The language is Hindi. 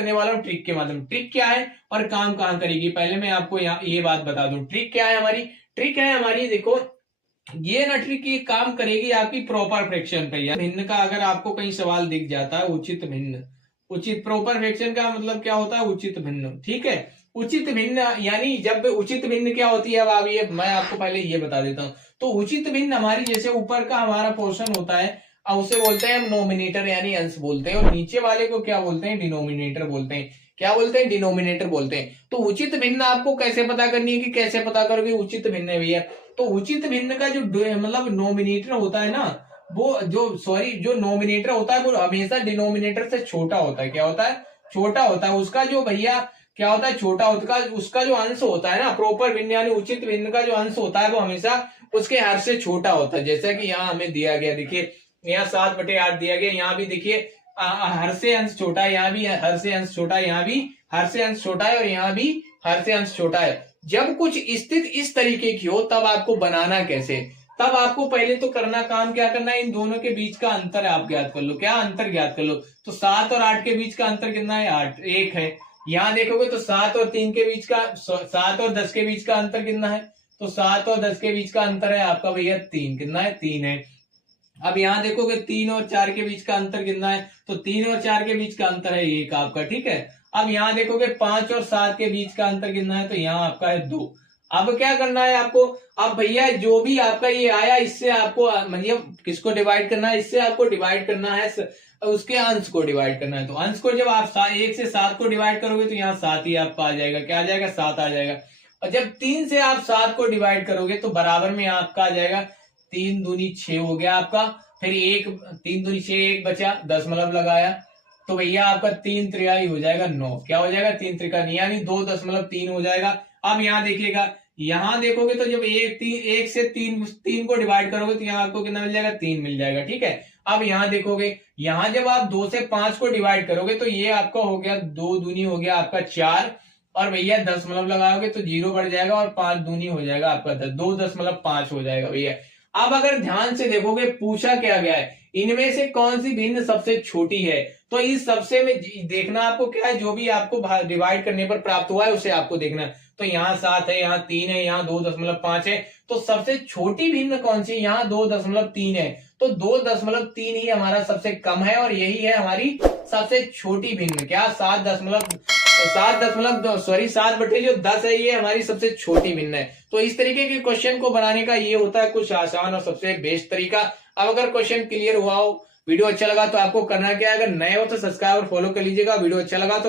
करने वाला हूँ ट्रिक के माध्यम। ट्रिक क्या है और काम कहाँ करेगी, पहले मैं आपको यहाँ ये बात बता दूं। ट्रिक क्या है हमारी, ट्रिक है हमारी, देखो ये ना ट्रिक ये काम करेगी आपकी प्रॉपर फ्रैक्शन पे। या भिन्न का अगर आपको कहीं सवाल दिख जाता है, उचित भिन्न, उचित प्रॉपर फ्रैक्शन का मतलब क्या होता है, उचित भिन्न, ठीक है। उचित भिन्न यानी जब उचित भिन्न क्या होती है, अब आप ये मैं आपको पहले ये बता देता हूँ। तो उचित भिन्न हमारी, जैसे ऊपर का हमारा पोर्शन होता है, अब उसे बोलते हैं हम नोमिनेटर यानी अंश बोलते हैं, और नीचे वाले को क्या बोलते हैं, डिनोमिनेटर बोलते हैं। क्या बोलते हैं, डिनोमिनेटर बोलते हैं। तो उचित भिन्न आपको कैसे पता करनी है, कि कैसे पता करोगे उचित भिन्न है भैया। तो उचित भिन्न का जो मतलब नोमिनेटर होता है ना, वो जो नोमिनेटर होता है वो हमेशा डिनोमिनेटर से छोटा होता है। क्या होता है, छोटा होता है। उसका जो भैया क्या होता है, छोटा होता है। उसका जो अंश होता है ना, प्रॉपर भिन्न यानी उचित भिन्न का जो अंश होता है वो हमेशा उसके हर से छोटा होता है। जैसा कि यहाँ हमें दिया गया, देखिए यहाँ 7/8 दिया गया, यहाँ भी देखिए हर से अंश छोटा है, यहाँ भी हर से अंश छोटा है, यहाँ भी हर से अंश छोटा है, और यहाँ भी हर से अंश छोटा है। जब कुछ स्थिति इस तरीके की हो तब आपको बनाना कैसे, तब आपको पहले तो करना काम क्या करना है, इन दोनों के बीच का अंतर आप ज्ञात कर लो। क्या अंतर ज्ञात कर लो, तो 7 और 8 के बीच का अंतर कितना है, 8, 1 है। यहाँ देखोगे तो 7 और 3 के बीच का, 7 और 10 के बीच का अंतर कितना है, तो 7 और 10 के बीच का अंतर है आपका भैया 3, कितना है, 3 है। अब यहाँ देखोगे 3 और 4 के बीच का अंतर कितना है, तो 3 और 4 के बीच का अंतर है 1 आपका, ठीक है। अब यहाँ देखोगे 5 और 7 के बीच का अंतर कितना है, तो यहाँ आपका है 2। अब क्या करना है आपको, अब भैया जो भी आपका ये आया इससे आपको मतलब किसको डिवाइड करना है, इससे आपको डिवाइड करना है उसके अंश को डिवाइड करना है। तो अंश को जब आप 1 से 7 को डिवाइड करोगे तो यहाँ 7 ही आपका आ जाएगा। क्या आ जाएगा, 7 आ जाएगा। और जब 3 से आप 7 को डिवाइड करोगे तो बराबर में आपका आ जाएगा 3 दूनी 6 हो गया आपका। फिर 3 दूनी 6, 1 बचा, दशमलव लगाया, तो भैया आपका 3 तिहाई हो जाएगा 9। क्या हो जाएगा, 3 त्रिका यानी 2.3 हो जाएगा। अब यहाँ देखिएगा, यहाँ देखोगे तो जब 1 से 3 को डिवाइड करोगे तो यहाँ आपको कितना मिल जाएगा, 3 मिल जाएगा, ठीक है। अब यहाँ देखोगे, यहाँ जब आप 2 से 5 को डिवाइड करोगे तो ये आपका हो गया 2 दूनी हो गया आपका 4, और भैया दशमलव लगाओगे तो 0 बढ़ जाएगा, और 5 दूनी हो जाएगा आपका 10, 2.5 हो जाएगा भैया। अब अगर ध्यान से देखोगे पूछा क्या गया है, इनमें से कौन सी भिन्न सबसे छोटी है, तो इस सबसे में देखना आपको क्या है, जो भी आपको डिवाइड करने पर प्राप्त हुआ है उसे आपको देखना है। तो यहाँ 7 है, यहाँ 3 है, यहाँ 2.5 है, तो सबसे छोटी भिन्न कौन सी है, यहाँ 2.3 है। तो 2.3 ही हमारा सबसे कम है, और यही है हमारी सबसे छोटी भिन्न। क्या 7/10 है, ये हमारी सबसे छोटी भिन्न है। तो इस तरीके के क्वेश्चन को बनाने का ये होता है कुछ आसान और सबसे बेस्ट तरीका। अब अगर क्वेश्चन क्लियर हुआ हो, वीडियो अच्छा लगा तो आपको करना क्या है, अगर नए हो तो सब्सक्राइब और फॉलो कर लीजिएगा। वीडियो अच्छा लगा तो